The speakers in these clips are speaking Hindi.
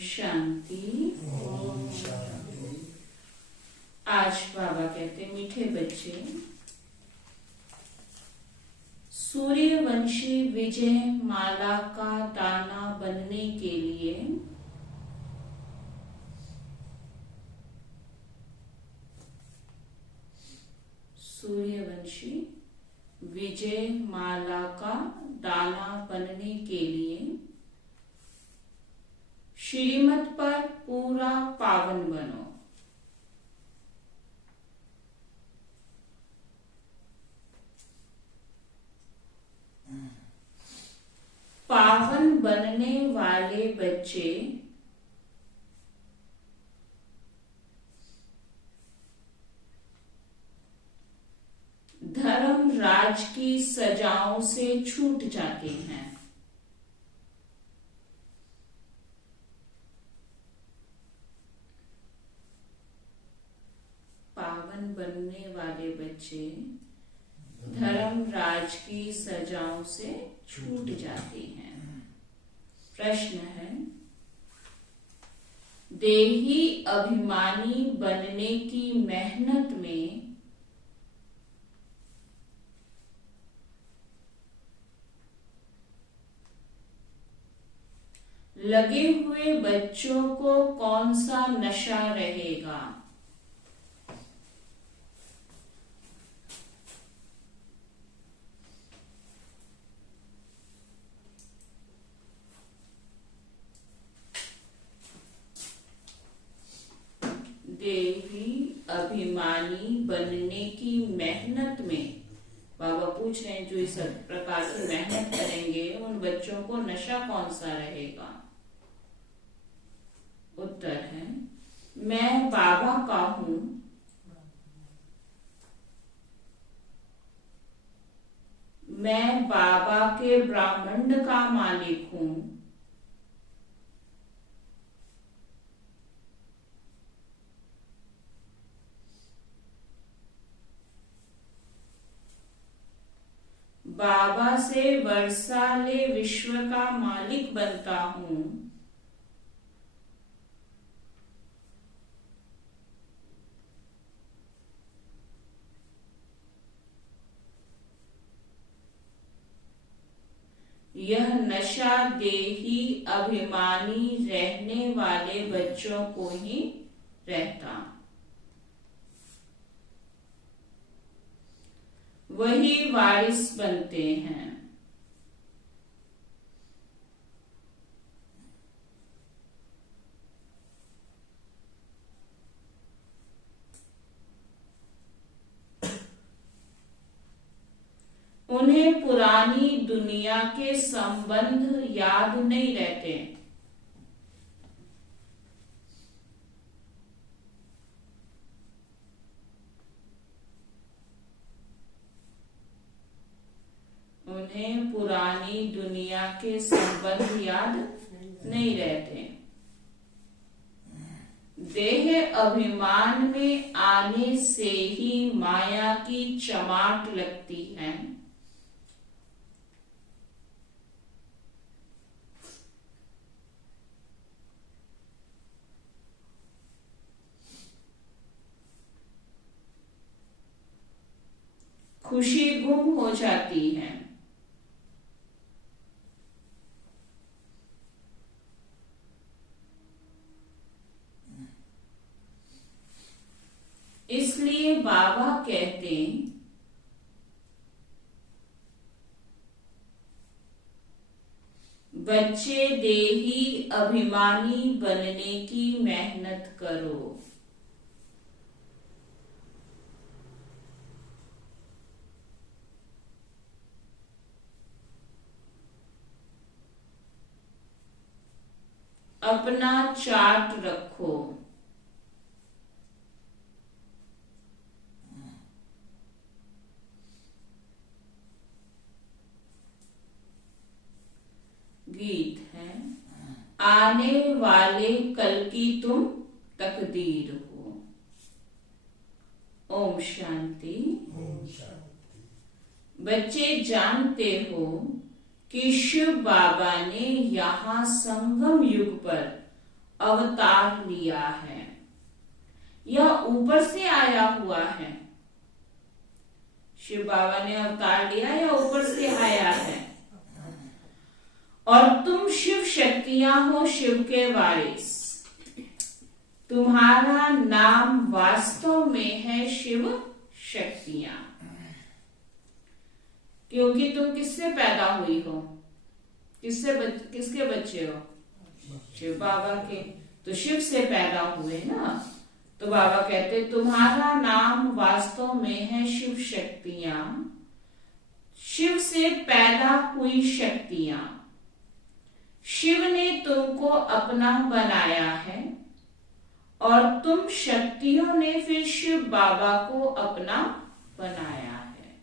शांति। ओम शांति। आज बाबा कहते मीठे बच्चे, सूर्यवंशी विजय माला का दाना बनने के लिए सूर्यवंशी विजय माला का दाना बनने के लिए श्रीमत पर पूरा पावन बनो। पावन बनने वाले बच्चे धर्म राज की सजाओं से छूट जाते हैं। पावन बनने वाले बच्चे धर्म राज की सजाओं से छूट जाते हैं। प्रश्न है, देही अभिमानी बनने की मेहनत में लगे हुए बच्चों को कौन सा नशा रहेगा? देही अभिमानी बनने की मेहनत में बाबा पूछ रहे हैं, जो इस प्रकार की मेहनत करेंगे उन बच्चों को नशा कौन सा रहेगा? उत्तर है, मैं बाबा का हूं, मैं बाबा के ब्रह्मांड का मालिक हूं, बाबा से वर्षाले विश्व का मालिक बनता हूं, यह नशा देही अभिमानी रहने वाले बच्चों को ही रहता। वही वारिस बनते हैं। उन्हें पुरानी दुनिया के संबंध याद नहीं रहते। उन्हें पुरानी दुनिया के संबंध याद नहीं रहते। देह अभिमान में आने से ही माया की चमाट लगती है। खुशी गुम हो जाती है। इसलिए बाबा कहते बच्चे देही अभिमानी बनने की मेहनत करो। अपना चार्ट रखो। गीत है, आने वाले कल की तुम तकदीर हो। ओम शांति। ओम शांति। बच्चे जानते हो कि शिव बाबा ने यहाँ संगम युग पर अवतार लिया है? यह ऊपर से आया हुआ है? शिव बाबा ने अवतार लिया या ऊपर से आया है? और तुम शिव शक्तियां हो, शिव के वारिस। तुम्हारा नाम वास्तव में है शिव शक्तियां, क्योंकि तुम किससे पैदा हुई हो? किसके बच्चे हो? शिव बाबा के। तो शिव से पैदा हुए ना। तो बाबा कहते तुम्हारा नाम वास्तव में है शिव शक्तियां, शिव से पैदा हुई शक्तियां। शिव ने तुमको अपना बनाया है और तुम शक्तियों ने फिर शिव बाबा को अपना बनाया है।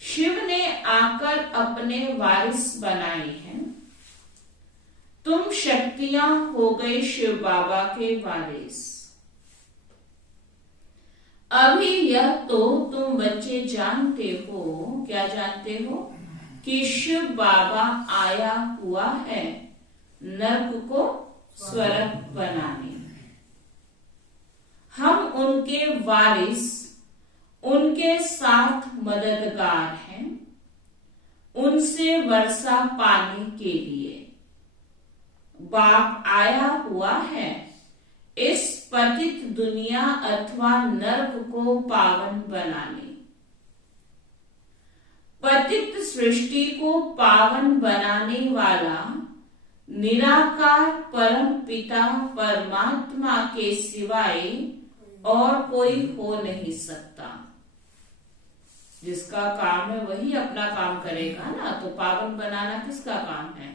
शिव ने आकर अपने वारिस बनाए हैं। तुम शक्तियां हो गए शिव बाबा के वारिस। अभी यह तो तुम बच्चे जानते हो, क्या जानते हो? कि शिव बाबा आया हुआ है नर्क को स्वर्ग बनाने। हम उनके वारिस, उनके साथ मददगार हैं, उनसे वर्षा पाने के लिए। बाप आया हुआ है इस पतित दुनिया अथवा नर्क को पावन बनाने। पतित सृष्टि को पावन बनाने वाला निराकार परम पिता परमात्मा के सिवाय और कोई हो नहीं सकता। जिसका काम है वही अपना काम करेगा ना। तो पावन बनाना किसका काम है?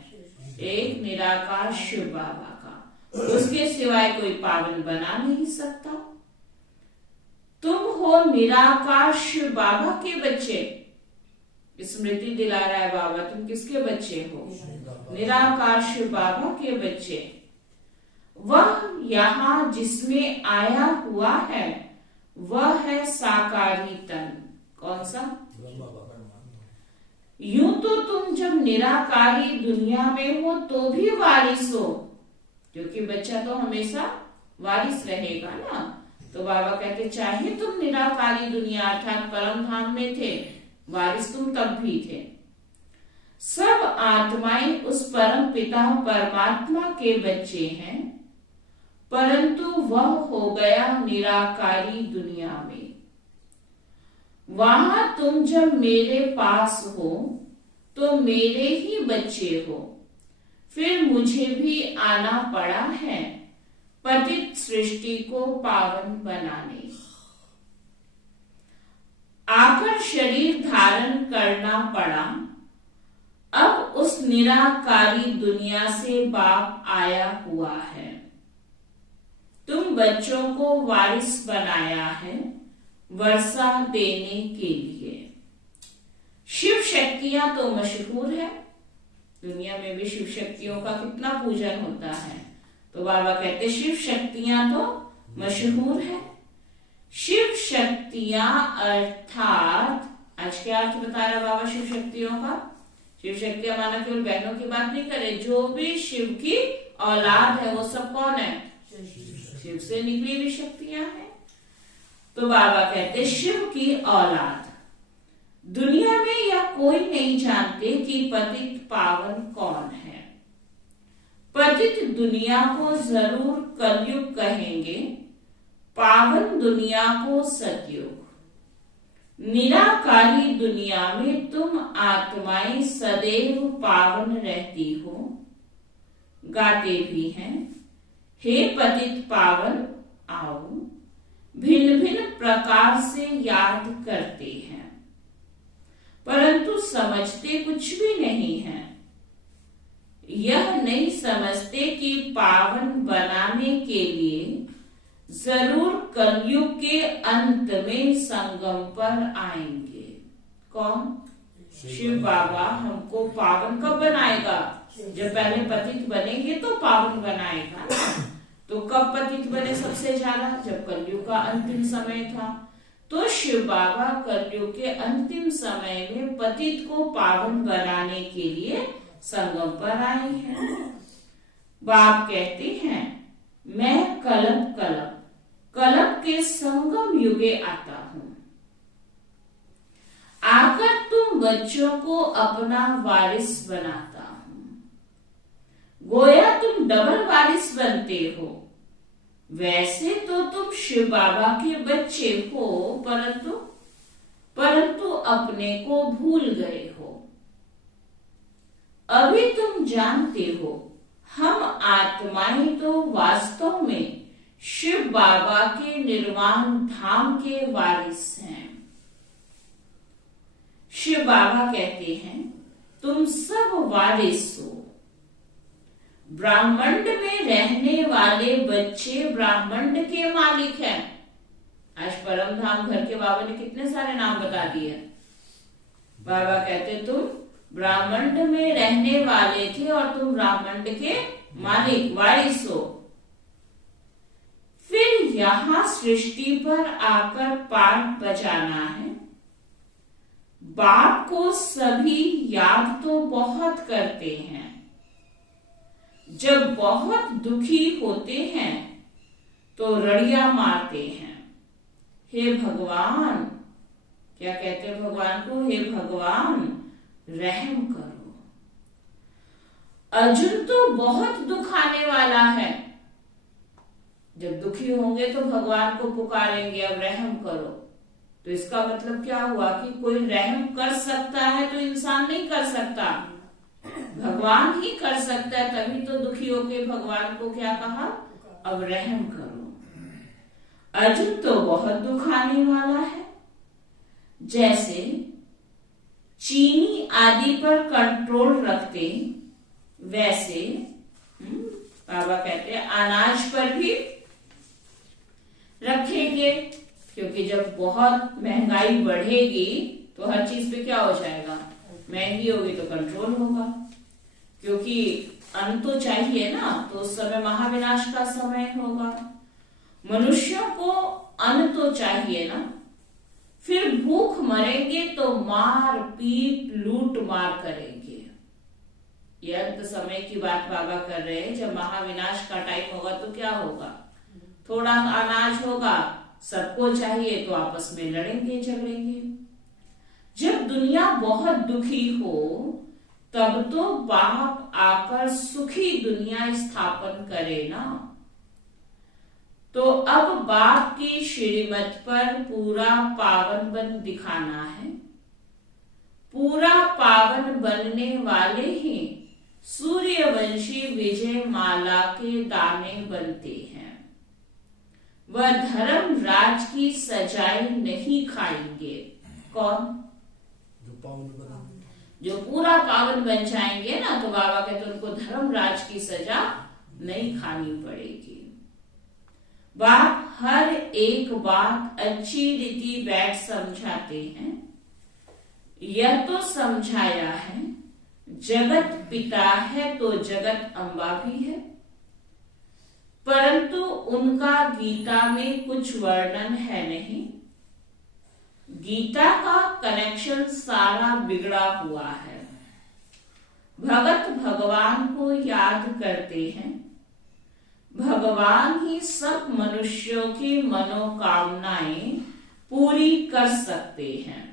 एक निराकार शिव बाबा का। उसके सिवाय कोई पावन बना नहीं सकता। तुम हो निराकार शिव बाबा के बच्चे। स्मृति दिला रहा है बाबा, तुम किसके बच्चे हो? निराकार शिव बाबा के बच्चे। वह यहाँ जिसमें आया हुआ है वह है साकारी तन। कौन सा? यूं तो तुम जब निराकारी दुनिया में हो तो भी वारिस हो, क्योंकि बच्चा तो हमेशा वारिस रहेगा ना। तो बाबा कहते चाहे तुम निराकारी दुनिया अर्थात परम धाम में थे, वारिस तुम तब भी थे। सब आत्माएं उस परम पिता परमात्मा के बच्चे हैं, परंतु वह हो गया निराकारी दुनिया में। वहां तुम जब मेरे पास हो तो मेरे ही बच्चे हो। फिर मुझे भी आना पड़ा है पतित सृष्टि को पावन बनाने। आकर शरीर धारण करना पड़ा। अब उस निराकारी दुनिया से बाप आया हुआ है। तुम बच्चों को वारिस बनाया है वर्षा देने के लिए। शिव शक्तियां तो मशहूर है, दुनिया में भी शिव शक्तियों का कितना पूजन होता है। तो बाबा कहते शिव शक्तियां तो मशहूर है। शिव शक्तियां अर्थात, आज क्या अर्थ बता रहा बाबा शिव शक्तियों का? शिव शक्तियां माना केवल बहनों की बात नहीं करे, जो भी शिव की औलाद है वो सब कौन है? शिव से निकली हुई शक्तियां हैं। तो बाबा कहते शिव की औलाद। दुनिया में यह कोई नहीं जानते कि पतित पावन कौन है। पतित दुनिया को जरूर कलयुग कहेंगे, पावन दुनिया को सतयुग। निराकारी दुनिया में तुम आत्माएं सदैव पावन रहती हो। गाते भी हैं, हे पतित पावन आओ, भिन्न भिन्न प्रकार से याद करते हैं, परंतु समझते कुछ भी नहीं है। यह नहीं समझते कि पावन बनाने के लिए जरूर कलयुग के अंत में संगम पर आएंगे। कौन? शिव बाबा हमको पावन कब बनाएगा? जब पहले पतित बनेंगे तो पावन बनाएगा ना। तो कब पतित बने सबसे ज्यादा? जब कलयुग का अंतिम समय था। तो शिव बाबा कलयुग के अंतिम समय में पतित को पावन बनाने के लिए संगम पर आए हैं। बाप कहते हैं मैं कल्प कल्प कल्प के संगम युगे आता हूं। आकर तुम बच्चों को अपना वारिस बनाता हूं। गोया तुम डबल वारिस बनते हो। वैसे तो तुम शिव बाबा के बच्चे हो, परंतु अपने को भूल गए हो। अभी तुम जानते हो हम आत्माएं तो वास्तव में शिव बाबा के निर्वाण धाम के वारिस हैं। शिव बाबा कहते हैं तुम सब वारिस हो। ब्रह्मांड में रहने वाले बच्चे ब्रह्मांड के मालिक हैं। आज परम धाम घर के बाबा ने कितने सारे नाम बता दिए। बाबा कहते तुम ब्रह्मांड में रहने वाले थे और तुम ब्रह्मांड के मालिक वारिस हो। फिर यहां सृष्टि पर आकर पाठ बजाना है। बाप को सभी याद तो बहुत करते हैं। जब बहुत दुखी होते हैं तो रड़िया मारते हैं, हे भगवान, क्या कहते हैं भगवान को, हे भगवान रहम करो। अर्जुन तो बहुत दुखाने वाला है। जब दुखी होंगे तो भगवान को पुकारेंगे अब रहम करो। तो इसका मतलब क्या हुआ कि कोई रहम कर सकता है तो इंसान नहीं कर सकता, भगवान ही कर सकता है। तभी तो दुखी होके भगवान को क्या कहा, अब रहम करो। अर्जुन तो बहुत दुखाने वाला है। जैसे चीनी आदि पर कंट्रोल रखते, वैसे बाबा कहते हैं अनाज पर भी रखेंगे, क्योंकि जब बहुत महंगाई बढ़ेगी तो हर चीज पे क्या हो जाएगा, महंगी होगी तो कंट्रोल होगा। क्योंकि अन्न तो चाहिए ना, तो उस समय महाविनाश का समय होगा। मनुष्यों को अन्न तो चाहिए ना। फिर भूख मरेंगे तो मार पीट लूट मार करेंगे। ये अंत समय की बात बाबा कर रहे हैं। जब महाविनाश का टाइम होगा तो क्या होगा, थोड़ा अनाज होगा, सबको चाहिए तो आपस में लड़ेंगे झगड़ेंगे। जब दुनिया बहुत दुखी हो तब तो बाप आकर सुखी दुनिया स्थापन करे ना। तो अब बाप की श्रीमत पर पूरा पावन बन दिखाना है। पूरा पावन बनने वाले ही सूर्यवंशी विजय माला के दाने बनते हैं। वह धर्म राज की सजाई नहीं खाएंगे। कौन? जो पावन बना, जो पूरा पावन बन जाएंगे ना, तो बाबा कहते उनको धर्मराज की सजा नहीं खानी पड़ेगी। बाप हर एक बात अच्छी रीति बैठ समझाते हैं। यह तो समझाया है जगत पिता है तो जगत अम्बा भी है, परंतु उनका गीता में कुछ वर्णन है नहीं। गीता का कनेक्शन सारा बिगड़ा हुआ है। भगत भगवान को याद करते हैं। भगवान ही सब मनुष्यों की मनोकामनाएं पूरी कर सकते हैं,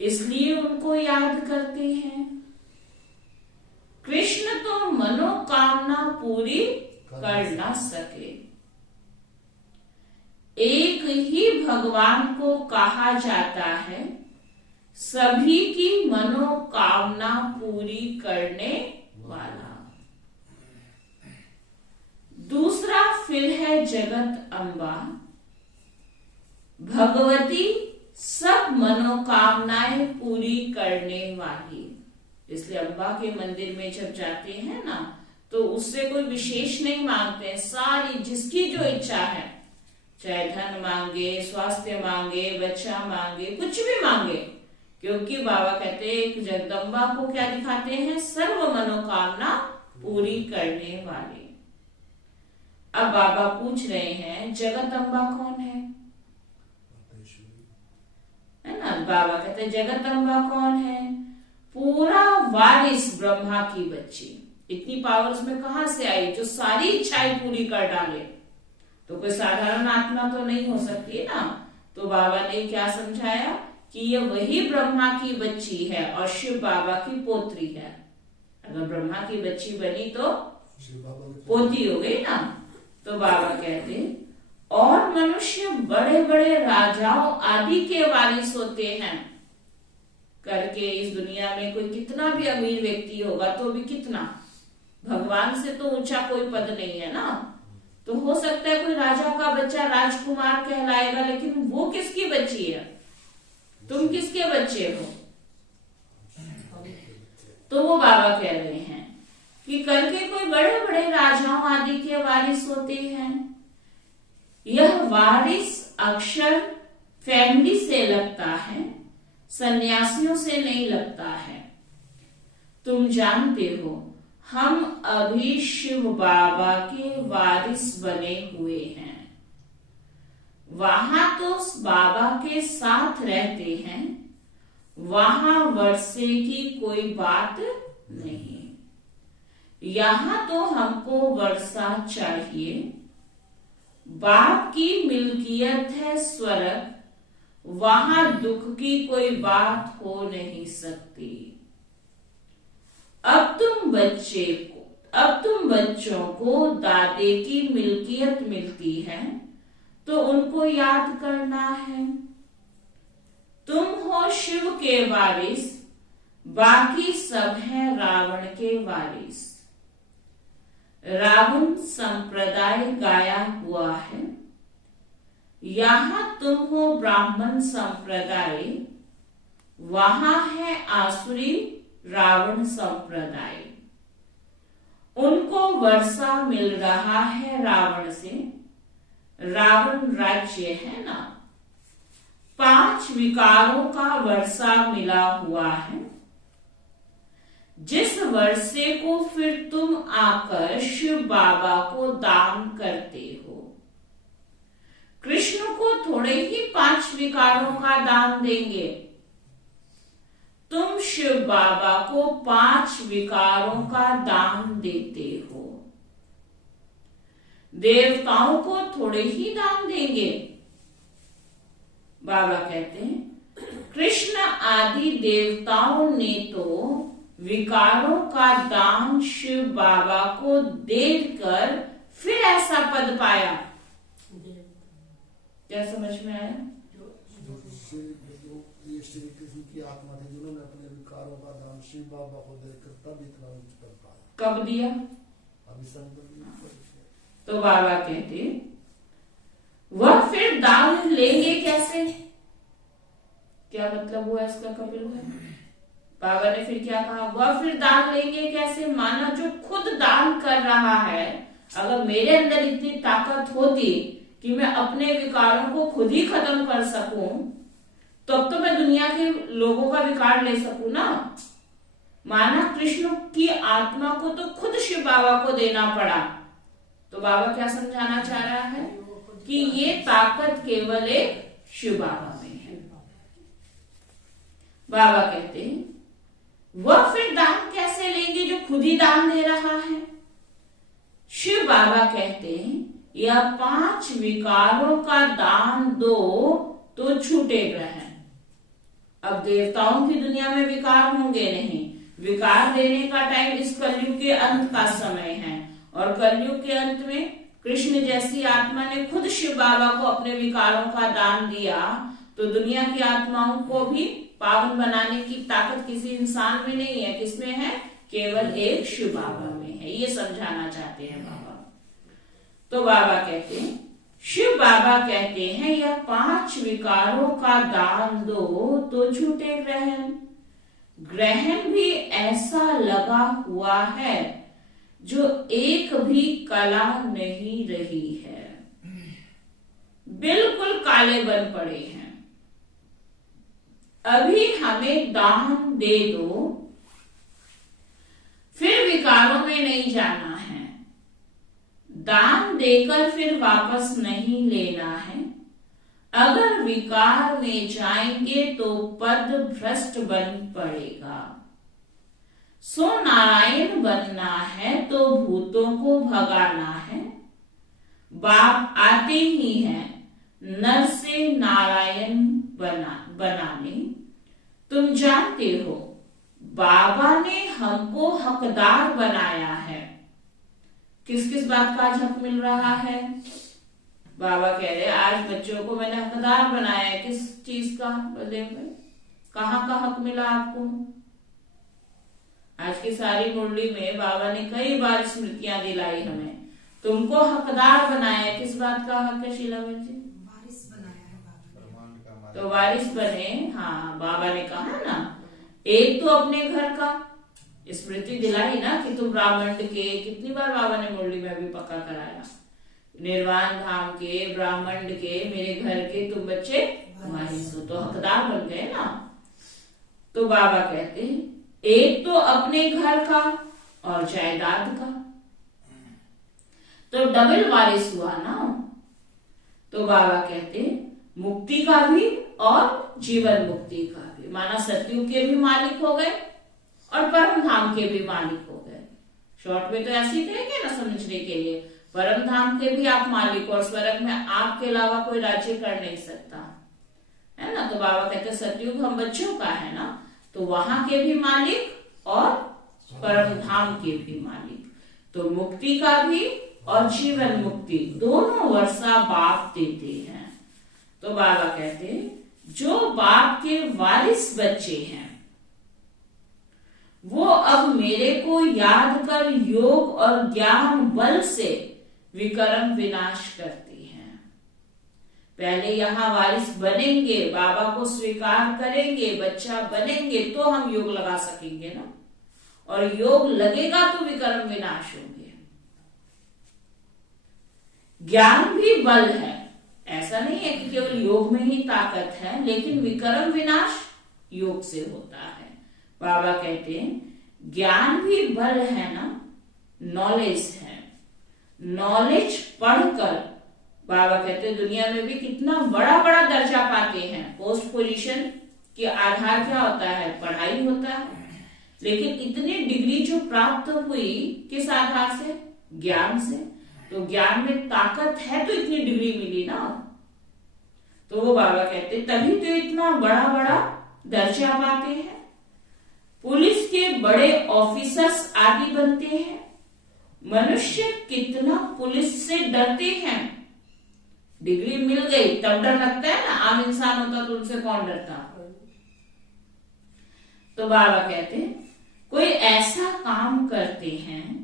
इसलिए उनको याद करते हैं। कृष्ण तो मनोकामना पूरी कर ना सके। एक ही भगवान को कहा जाता है सभी की मनोकामना पूरी करने वाला। दूसरा फिर है जगत अम्बा। भगवती सब मनोकामनाएं पूरी करने वाली। इसलिए अम्बा के मंदिर में जब जाते हैं ना, तो उससे कोई विशेष नहीं मांगते हैं। सारी जिसकी जो इच्छा है, चाहे धन मांगे, स्वास्थ्य मांगे, बच्चा मांगे, कुछ भी मांगे, क्योंकि बाबा कहते हैं एक जगदम्बा को क्या दिखाते हैं, सर्व मनोकामना पूरी करने वाले। अब बाबा पूछ रहे हैं जगत अम्बा कौन है ना। बाबा कहते हैं जगत अम्बा कौन है? पूरा वारिस ब्रह्मा की बच्ची। इतनी पावर उसमें कहां से आई जो सारी इच्छाएं पूरी कर डाले? तो कोई साधारण आत्मा तो नहीं हो सकती है ना। तो बाबा ने क्या समझाया कि ये वही ब्रह्मा की बच्ची है और शिव बाबा की पोत्री है। अगर ब्रह्मा की बच्ची बनी तो पोती हो गई ना। तो बाबा कहते और मनुष्य बड़े बड़े राजाओं आदि के वारिस होते हैं करके। इस दुनिया में कोई कितना भी अमीर व्यक्ति होगा तो भी कितना, भगवान से तो ऊंचा कोई पद नहीं है ना। तो हो सकता है कोई राजा का बच्चा राजकुमार कहलाएगा, लेकिन वो किसकी बच्ची है? तुम किसके बच्चे हो? तो वो बाबा कह रहे हैं कि करके कोई बड़े बड़े राजाओं आदि के वारिस होते हैं। यह वारिस अक्षर फैमिली से लगता है, सन्यासियों से नहीं लगता है। तुम जानते हो हम अभी शिव बाबा के वारिस बने हुए हैं। वहां तो बाबा के साथ रहते हैं, वहां वर्षे की कोई बात नहीं। यहां तो हमको वर्षा चाहिए। बाप की मिल्कियत है स्वर्ग, वहां दुख की कोई बात हो नहीं सकती। अब तुम बच्चों को दादे की मिल्कियत मिलती है तो उनको याद करना है। तुम हो शिव के वारिस, बाकी सब हैं रावण के वारिस। रावण संप्रदाय गाया हुआ है। यहां तुम हो ब्राह्मण संप्रदाय, वहां है आसुरी रावण संप्रदाय। उनको वर्षा मिल रहा है रावण से, रावण राज्य है ना। 5 विकारों का वर्षा मिला हुआ है, जिस वर्षे को फिर तुम आकर शिव बाबा को दान करते हो। कृष्ण को थोड़े ही 5 विकारों का दान देंगे, तुम शिव बाबा को 5 विकारों का दान देते हो। देवताओं को थोड़े ही दान देंगे। बाबा कहते हैं कृष्ण आदि देवताओं ने तो विकारों का दान शिव बाबा को देकर फिर ऐसा पद पाया। क्या समझ में आया? श्री कृष्ण की आत्मा थी जिन्होंने अपने विकारों का दान शिव बाबा को देकर तब इतना उच्च कर पाया। कब दिया? अभी संत तो बाबा कहते वह फिर दान लेंगे कैसे? क्या मतलब हुआ इसका कपिल भाई? बाबा ने फिर क्या कहा? वह फिर दान लेंगे कैसे? माना जो खुद दान कर रहा है, अगर मेरे अंदर इतनी ताकत होती कि मैं अपने विकारों को खुद ही खत्म कर सकूं, तब तो मैं दुनिया के लोगों का विकार ले सकूं ना। माना कृष्ण की आत्मा को तो खुद शिव बाबा को देना पड़ा। तो बाबा क्या समझाना चाह रहा है कि ये ताकत केवल एक शिव बाबा में है। बाबा कहते हैं वह फिर दान कैसे लेंगे जो खुद ही दान दे रहा है? शिव बाबा कहते हैं यह 5 विकारों का दान दो तो छूटे ग्रहण। अब देवताओं की दुनिया में विकार होंगे नहीं। विकार देने का टाइम इस कलयुग के अंत का समय है, और कलयुग के अंत में कृष्ण जैसी आत्मा ने खुद शिव बाबा को अपने विकारों का दान दिया, तो दुनिया की आत्माओं को भी पावन बनाने की ताकत किसी इंसान में नहीं है। किसमें है? केवल एक शिव बाबा में है। ये समझाना चाहते हैं बाबा। तो बाबा कहते हैं शिव बाबा कहते हैं यह 5 विकारों का दान दो तो छूटे ग्रहण। ग्रहण भी ऐसा लगा हुआ है जो एक भी कला नहीं रही है, बिल्कुल काले बन पड़े हैं। अभी हमें दान दे दो, फिर विकारों में नहीं जाना है। दान देकर फिर वापस नहीं लेना है। अगर विकार में जाएंगे तो पद भ्रष्ट बन पड़ेगा। सो नारायण बनना है तो भूतों को भगाना है। बाप आते ही हैं नर से नारायण बनाने। तुम जानते हो बाबा ने हमको हकदार बनाया है। किस किस बात का आज हक मिल रहा है? बाबा कह रहे आज बच्चों को मैंने हकदार बनाया है। किस चीज का? बलदेव भाई, कहाँ का हक मिला आपको? आज की सारी मुरली में बाबा ने कई बार स्मृतियां दिलाई हमें। तुमको हकदार बनाया है। किस बात का हक है शीला बहन जी? वारिस बनाया है बाबा ने। तो वारिस बने। हाँ, बाबा ने कहा ना, एक तो अपने घर का स्मृति दिलाई ना कि तुम ब्राह्मण के, कितनी बार बाबा ने मुरली में भी पक्का कराया, निर्वाण धाम के, ब्राह्मण के, मेरे घर के तुम बच्चे वारिस हो, तो हकदार बन गए ना। तो बाबा कहते हैं एक तो अपने घर का और जायदाद का, तो डबल वारिस हुआ ना। तो बाबा कहते मुक्ति का भी और जीवन मुक्ति का भी, माना सत्यु के भी मालिक हो गए और परम धाम के भी मालिक हो गए। शॉर्ट में तो ऐसे ही कहेंगे ना समझने के लिए, परम धाम के भी आप मालिक, और स्वर्ग में आपके अलावा कोई राज्य कर नहीं सकता, है ना। तो बाबा कहते सतयुग हम बच्चों का है ना, तो वहां के भी मालिक और परम धाम के भी मालिक। तो मुक्ति का भी और जीवन मुक्ति दोनों वर्षा बाप देते हैं। तो बाबा कहते जो बाप के वारिस बच्चे हैं वो अब मेरे को याद कर योग और ज्ञान बल से विकर्म विनाश करती हैं। पहले यहाँ वारिस बनेंगे, बाबा को स्वीकार करेंगे, बच्चा बनेंगे, तो हम योग लगा सकेंगे ना, और योग लगेगा तो विकर्म विनाश होंगे। ज्ञान भी बल है, ऐसा नहीं है कि केवल योग में ही ताकत है, लेकिन विकर्म विनाश योग से होता है। बाबा कहते हैं ज्ञान भी बल है ना, नॉलेज है। नॉलेज पढ़कर बाबा कहते हैं दुनिया में भी कितना बड़ा बड़ा दर्जा पाते हैं। पोस्ट पोजीशन के आधार क्या होता है? पढ़ाई होता है। लेकिन इतनी डिग्री जो प्राप्त हुई किस आधार से? ज्ञान से। तो ज्ञान में ताकत है तो इतनी डिग्री मिली ना। तो वो बाबा कहते तभी तो इतना बड़ा बड़ा दर्जा पाते हैं। पुलिस के बड़े ऑफिसर्स आदि बनते हैं। मनुष्य कितना पुलिस से डरते हैं। डिग्री मिल गई तब डर लगता है ना, आम इंसान होता तो उनसे कौन डरता। तो बाबा कहते कोई ऐसा काम करते हैं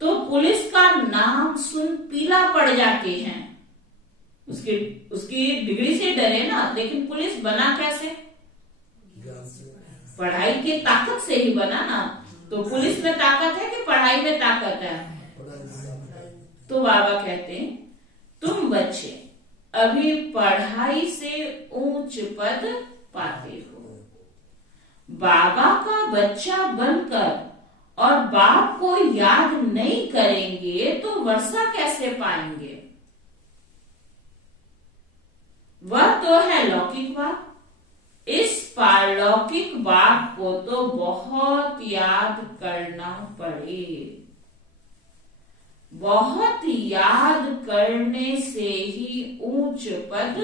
तो पुलिस का नाम सुन पीला पड़ जाते हैं। उसकी डिग्री से डरे ना, लेकिन पुलिस बना कैसे? पढ़ाई की ताकत से ही बना ना। तो पुलिस में ताकत है कि पढ़ाई में ताकत है? तो बाबा कहते हैं तुम बच्चे अभी पढ़ाई से ऊंच पद पाते हो। बाबा का बच्चा बनकर और बाप को याद नहीं करेंगे तो वर्षा कैसे पाएंगे? वह तो है लौकिक बाप। इस पारलौकिक बाप को तो बहुत याद करना पड़े। बहुत याद करने से ही ऊंच पद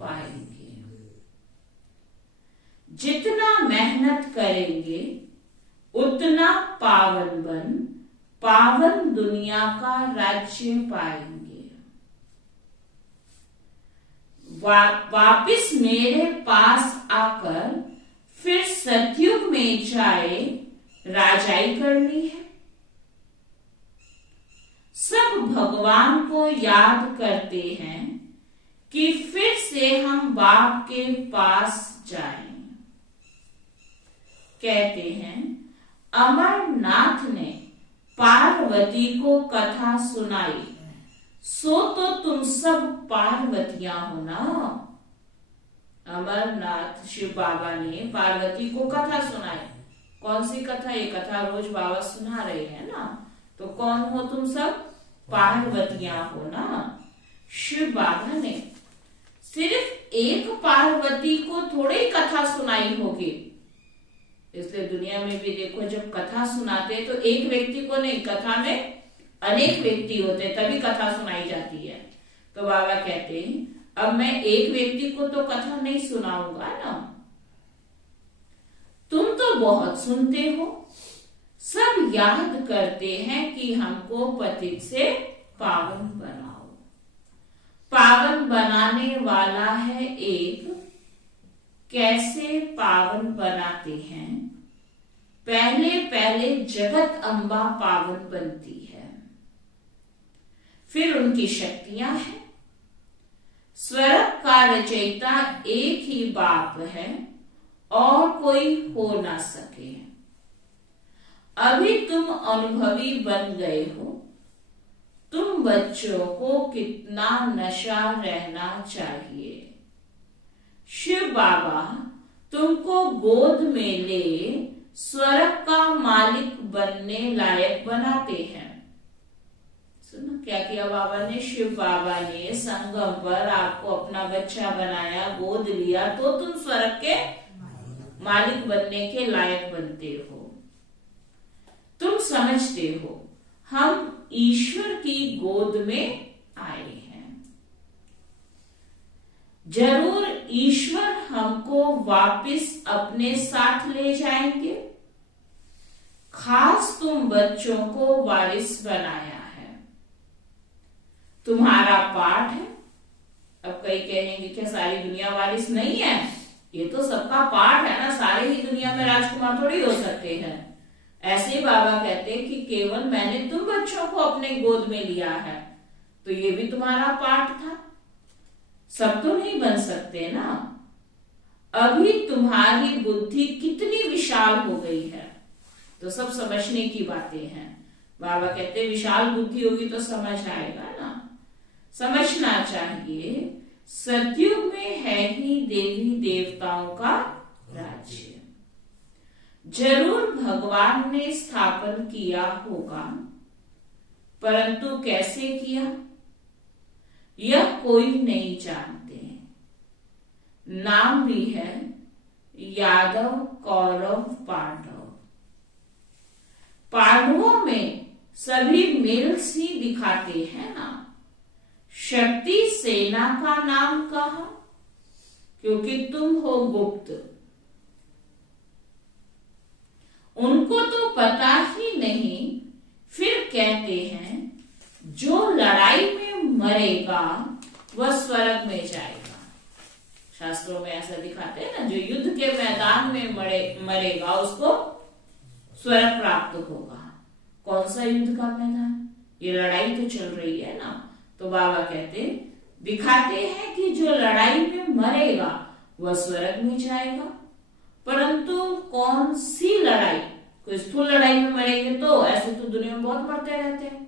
पाएंगे। जितना मेहनत करेंगे उतना पावन दुनिया का राज्य पाएंगे। वापिस मेरे पास आकर फिर सतयुग में जाए राजाई करनी है। सब भगवान को याद करते हैं कि फिर से हम बाप के पास जाएं। कहते हैं अमरनाथ ने पार्वती को कथा सुनाई, सो तो तुम सब पार्वतियां हो ना। अमरनाथ शिव बाबा ने पार्वती को कथा सुनाई। कौन सी कथा? ये कथा रोज बाबा सुना रहे हैं ना। तो कौन हो तुम सब? पार्वतियां हो ना। शिव बाबा ने सिर्फ एक पार्वती को थोड़ी कथा सुनाई होगी, इसलिए दुनिया में भी देखो, जब कथा सुनाते हैं तो एक व्यक्ति को नहीं, कथा में अनेक व्यक्ति होते तभी कथा सुनाई जाती है। तो बाबा कहते हैं अब मैं एक व्यक्ति को तो कथा नहीं सुनाऊंगा ना, तुम तो बहुत सुनते हो, सब याद करते हैं कि हमको पतित से पावन बनाओ। पावन बनाने वाला है एक, कैसे पावन बनाते हैं? पहले पहले जगत अम्बा पावन बनती है, फिर उनकी शक्तियां हैं। स्वर्ग का रचयिता एक ही बाप है और कोई हो ना सके। अभी तुम अनुभवी बन गए हो, तुम बच्चों को कितना नशा रहना चाहिए। शिव बाबा तुमको गोद में ले स्वर्ग का मालिक बनने लायक बनाते हैं। सुनो क्या किया बाबा ने, शिव बाबा ने संगम पर आपको अपना बच्चा बनाया, गोद लिया, तो तुम स्वर्ग के मालिक बनने के लायक बनते हो। तुम समझते हो हम ईश्वर की गोद में आए हैं, जरूर ईश्वर हमको वापस अपने साथ ले जाएंगे। खास तुम बच्चों को वारिस बनाया है, तुम्हारा पाठ है। अब कई कहेंगे क्या सारी दुनिया वारिस नहीं है? ये तो सबका पाठ है ना, सारे ही दुनिया में राजकुमार थोड़ी हो सकते हैं। ऐसे ही बाबा कहते हैं कि केवल मैंने तुम बच्चों को अपने गोद में लिया है, तो ये भी तुम्हारा पाठ था। सब तो नहीं बन सकते ना। अभी तुम्हारी बुद्धि कितनी विशाल हो गई है, तो सब समझने की बातें हैं। बाबा कहते विशाल बुद्धि होगी तो समझ आएगा ना। समझना चाहिए सतयुग में है ही देवी देवताओं का राज्य। जरूर भगवान ने स्थापन किया होगा, परंतु कैसे किया यह कोई नहीं जानते। नाम भी है यादव, कौरव, पांडव। पांडवों में सभी मेल सी दिखाते हैं ना। शक्ति सेना का नाम कहा, क्योंकि तुम हो गुप्त। उनको तो पता ही नहीं, फिर कहते हैं जो लड़ाई में मरेगा वह स्वर्ग में जाएगा। शास्त्रों में ऐसा दिखाते हैं ना, जो युद्ध के मैदान में मरेगा उसको स्वर्ग प्राप्त होगा। कौन सा युद्ध का मैदान? ये लड़ाई तो चल रही है ना। तो बाबा कहते दिखाते हैं कि जो लड़ाई में मरेगा वह स्वर्ग में जाएगा, परंतु कौन सी लड़ाई? कोई स्थूल लड़ाई में मरेंगे तो ऐसे तो दुनिया में बहुत मरते रहते हैं।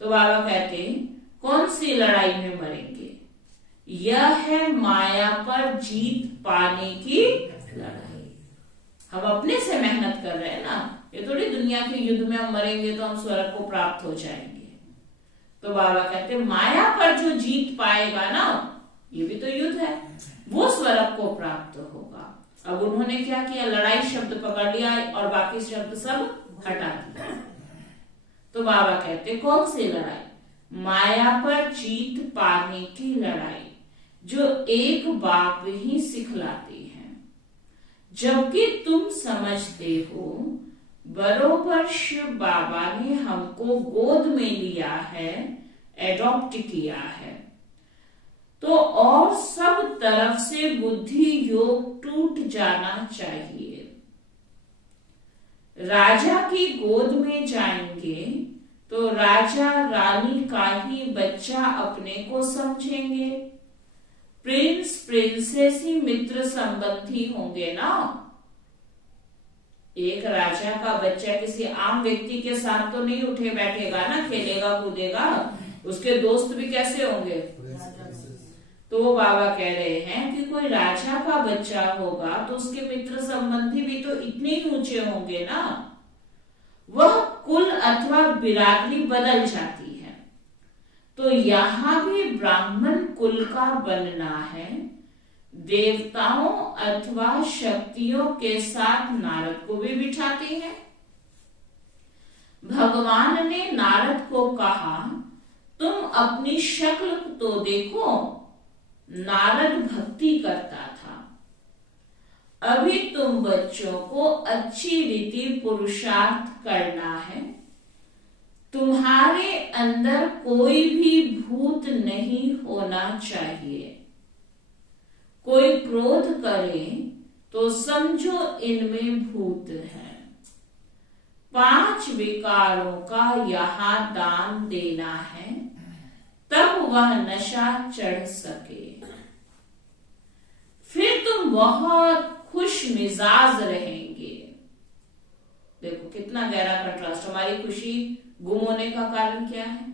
तो बाबा कहते कौन सी लड़ाई में मरेंगे? यह है माया पर जीत पाने की लड़ाई। हम अपने से मेहनत कर रहे हैं ना, ये थोड़ी दुनिया के युद्ध में हम मरेंगे तो हम स्वर्ग को प्राप्त हो जाएंगे। तो बाबा कहते माया पर जो जीत पाएगा ना, ये भी तो युद्ध है, वो स्वर्ग को प्राप्त होगा। अब उन्होंने क्या किया, लड़ाई शब्द पकड़ लिया और बाकी शब्द सब हटा दिया। तो बाबा कहते कौन सी लड़ाई? माया पर जीत पाने की लड़ाई, जो एक बाप ही सिखलाते हैं। जबकि तुम समझते हो बरोबर शिव बाबा ने हमको गोद में लिया है, एडॉप्ट किया है, तो और सब तरफ से बुद्धि योग टूट जाना चाहिए। राजा की गोद में जाएंगे तो राजा रानी का ही बच्चा अपने को समझेंगे। प्रिंस प्रिंसेस ही मित्र संबंधी होंगे ना। एक राजा का बच्चा किसी आम व्यक्ति के साथ तो नहीं उठे बैठेगा ना, खेलेगा कूदेगा, उसके दोस्त भी कैसे होंगे? तो वो बाबा कह रहे हैं कि कोई राजा का बच्चा होगा तो उसके मित्र संबंधी भी तो इतने ही ऊंचे होंगे ना। वह कुल अथवा बिरादरी बदल जाती है। तो यहां भी ब्राह्मण कुल का बनना है, देवताओं अथवा शक्तियों के साथ नारद को भी बिठाते हैं। भगवान ने नारद को कहा, तुम अपनी शक्ल तो देखो। नारद भक्ति करता था। अभी तुम बच्चों को अच्छी रीति पुरुषार्थ करना है। तुम्हारे अंदर कोई भी भूत नहीं होना चाहिए। कोई क्रोध करे तो समझो इनमें भूत है। 5 विकारों का यहाँ दान देना है, तब वह नशा चढ़ सके। फिर तुम बहुत खुश मिजाज रहेंगे। देखो कितना गहरा कंट्रास्ट। हमारी खुशी गुम होने का कारण क्या है?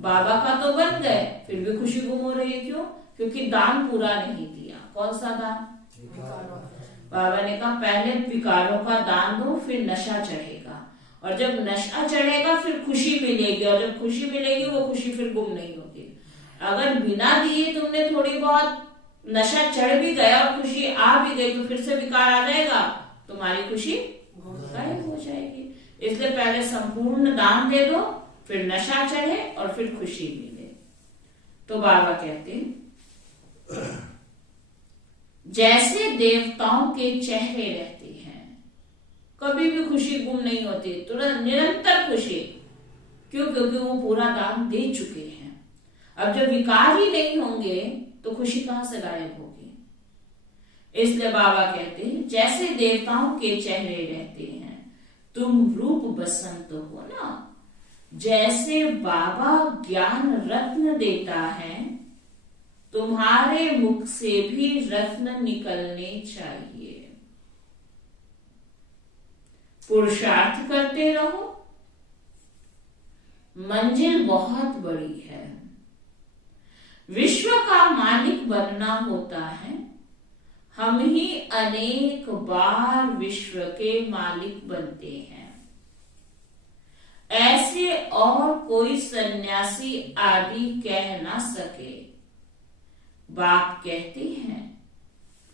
बाबा का तो बन गए, फिर भी खुशी गुम हो रही है। क्यों? क्योंकि दान पूरा नहीं दिया। कौन सा दान? बाबा ने कहा पहले विकारों का दान दो, फिर नशा चढ़ेगा। और जब नशा चढ़ेगा फिर खुशी मिलेगी, और जब खुशी मिलेगी वो खुशी फिर गुम नहीं होगी। अगर बिना दिए तुमने थोड़ी बहुत नशा चढ़ भी गया और खुशी आ भी गई, तो फिर से विकार आ जाएगा, तुम्हारी खुशी गायब हो जाएगी। इसलिए पहले संपूर्ण दान दे दो, फिर नशा चढ़े और फिर खुशी मिले। तो बाबा कहते जैसे देवताओं के चेहरे रहते हैं, कभी भी खुशी गुम नहीं होती, तुरंत निरंतर खुशी। क्यों? क्योंकि वो पूरा दान दे चुके हैं। अब जब विकार ही नहीं होंगे तो खुशी कहां से गायब होगी? इसलिए बाबा कहते हैं जैसे देवताओं के चेहरे रहते हैं, तुम रूप बसंत हो ना। जैसे बाबा ज्ञान रत्न देता है, तुम्हारे मुख से भी रत्न निकलने चाहिए। पुरुषार्थ करते रहो। मंजिल बहुत बड़ी है। विश्व का मालिक बनना होता है। हम ही अनेक बार विश्व के मालिक बनते हैं। ऐसे और कोई सन्यासी आदि कह ना सके। बाप कहते हैं,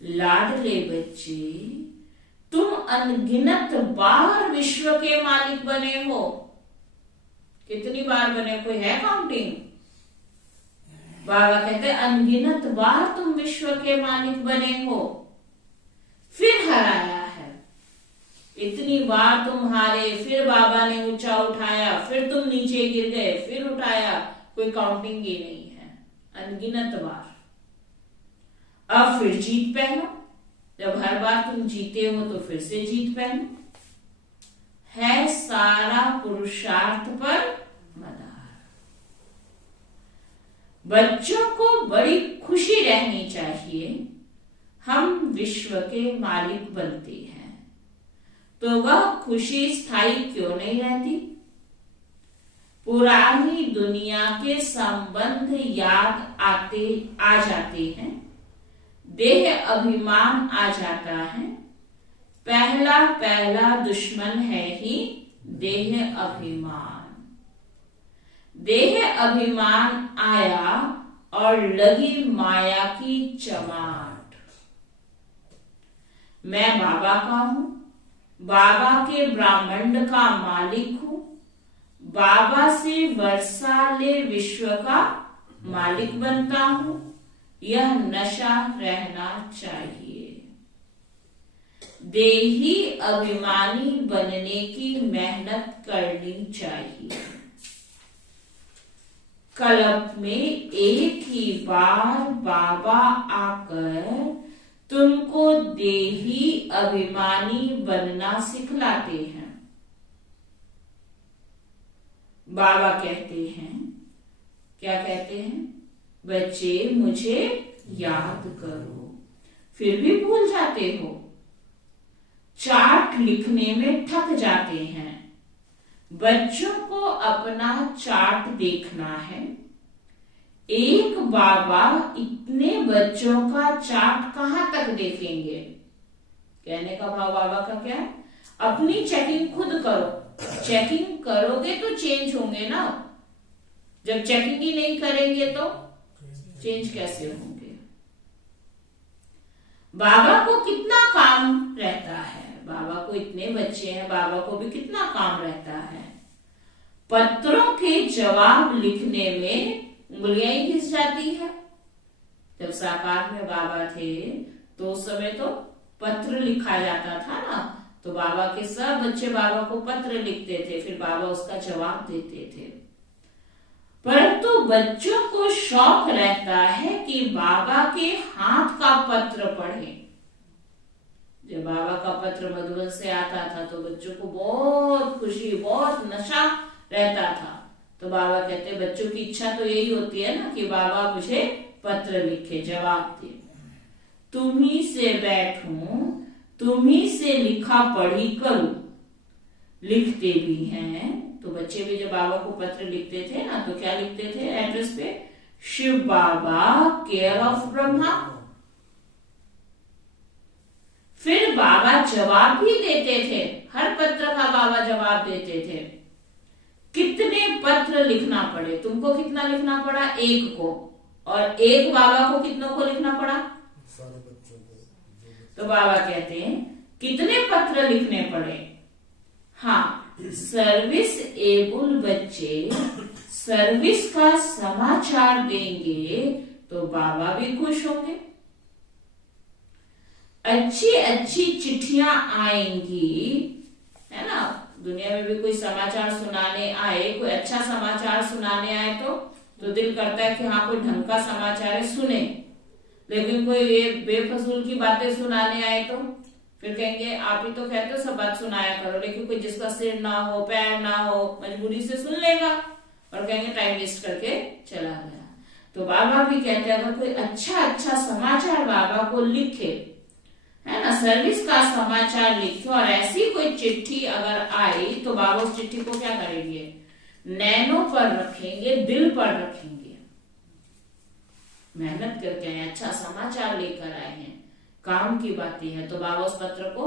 लाडले बच्चे, तुम अनगिनत बार विश्व के मालिक बने हो। कितनी बार बने? कोई है काउंटिंग? बाबा कहते अनगिनत बार तुम विश्व के मालिक बने हो, फिर हराया है। इतनी बार तुम हारे, फिर बाबा ने ऊंचा उठाया, फिर तुम नीचे गिर गए, फिर उठाया। कोई काउंटिंग ही नहीं है। अनगिनत बार। अब फिर जीत पहनो। जब हर बार तुम जीते हो तो फिर से जीत पहनो। है सारा पुरुषार्थ पर मदार। बच्चों को बड़ी खुशी रहनी चाहिए। हम विश्व के मालिक बनते हैं, तो वह खुशी स्थायी क्यों नहीं रहती? पुरानी दुनिया के संबंध याद आ जाते हैं। देह अभिमान आ जाता है। पहला दुश्मन है ही देह अभिमान। देह अभिमान आया और लगी माया की चमाट। मैं बाबा का हूं, बाबा के ब्रह्मांड का मालिक हूं, बाबा से वर्षा ले विश्व का मालिक बनता हूं। यह नशा रहना चाहिए। देही अभिमानी बनने की मेहनत करनी चाहिए। कल्प में एक ही बार बाबा आकर तुमको देही अभिमानी बनना सिखलाते हैं। बाबा कहते हैं, क्या कहते हैं? बच्चे मुझे याद करो। फिर भी भूल जाते हो। चार्ट लिखने में थक जाते हैं। बच्चों को अपना चार्ट देखना है। एक बाबा इतने बच्चों का चार्ट कहां तक देखेंगे? कहने का भाव बाबा का क्या है? अपनी चेकिंग खुद करो। चेकिंग करोगे तो चेंज होंगे ना। जब चेकिंग ही नहीं करेंगे तो चेंज कैसे होंगे? बाबा को कितना काम रहता है, बाबा को इतने बच्चे हैं, बाबा को भी कितना काम रहता है। पत्रों के जवाब लिखने में उंगलियां ही घिस जाती है। जब साकार में बाबा थे तो उस समय तो पत्र लिखा जाता था ना, तो बाबा के सब बच्चे बाबा को पत्र लिखते थे, फिर बाबा उसका जवाब देते थे। परंतु बच्चों को शौक रहता है कि बाबा के हाथ का पत्र पढ़े। जब बाबा का पत्र मधुबन से आता था तो बच्चों को बहुत खुशी, बहुत नशा रहता था। तो बाबा कहते बच्चों की इच्छा तो यही होती है ना कि बाबा मुझे पत्र लिखे, जवाब दे। तुम्ही से बैठूं, तुम्ही से लिखा पढ़ी करूं, लिखते भी हैं। तो बच्चे भी जब बाबा को पत्र लिखते थे ना तो क्या लिखते थे एड्रेस पे, शिव बाबा केयर ऑफ ब्रह्मा। फिर बाबा जवाब भी देते थे, हर पत्र का बाबा जवाब देते थे। कितने पत्र लिखना पड़े, तुमको कितना लिखना पड़ा, एक को, और एक बाबा को कितनों को लिखना पड़ा, सारे बच्चों को। तो बाबा कहते हैं कितने पत्र लिखने पड़े। हाँ, सर्विस एबल बच्चे सर्विस का समाचार देंगे तो बाबा भी खुश होंगे। अच्छी अच्छी चिट्ठियां आएंगी, है ना, दुनिया में भी कोई समाचार सुनाने आए, कोई अच्छा समाचार सुनाने आए तो दिल करता है कि हाँ कोई ढंग का समाचार है, सुने। लेकिन कोई ये बेफजूल की बातें सुनाने आए तो फिर कहेंगे आप ही तो कहते हो सब बात सुनाया करो, लेकिन कोई जिसका सिर ना हो, पैर ना हो, मजबूरी से सुन लेगा और कहेंगे टाइम वेस्ट करके चला गया। तो बाबा भी कहते हैं अगर कोई अच्छा समाचार बाबा को लिखे, है ना, सर्विस का समाचार लिखे और ऐसी कोई चिट्ठी अगर आई तो बाबा उस चिट्ठी को क्या करेंगे, नैनों पर रखेंगे, दिल पर रखेंगे। मेहनत करके आए, अच्छा समाचार लेकर आए हैं, काम की बातें हैं, तो बाबा उस पत्र को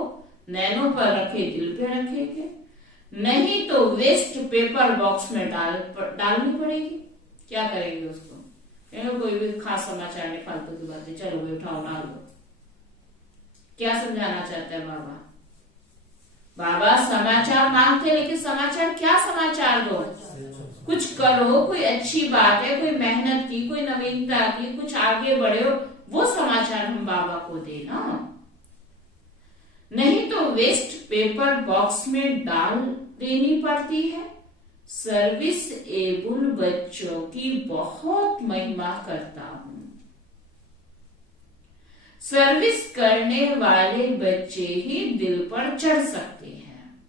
नैनों पर रखे, दिल पे रखेंगे। नहीं तो वेस्ट पेपर बॉक्स में डालनी पड़ेगी। क्या करेंगे उसको, कोई भी खास समाचार नहीं, फालतू की बातें, चलो भाई उठाओ डाल दो। क्या समझाना चाहते हैं बाबा? बाबा समाचार मांगते, लेकिन समाचार क्या समाचार दो, कुछ करो, कोई अच्छी बात है, कोई मेहनत की, कोई नवीनता की, कुछ आगे बढ़े हो, वो समाचार हम बाबा को देना। नहीं तो वेस्ट पेपर बॉक्स में डाल देनी पड़ती है। सर्विस एबल बच्चों की बहुत महिमा करता हूं। सर्विस करने वाले बच्चे ही दिल पर चढ़ सकते हैं।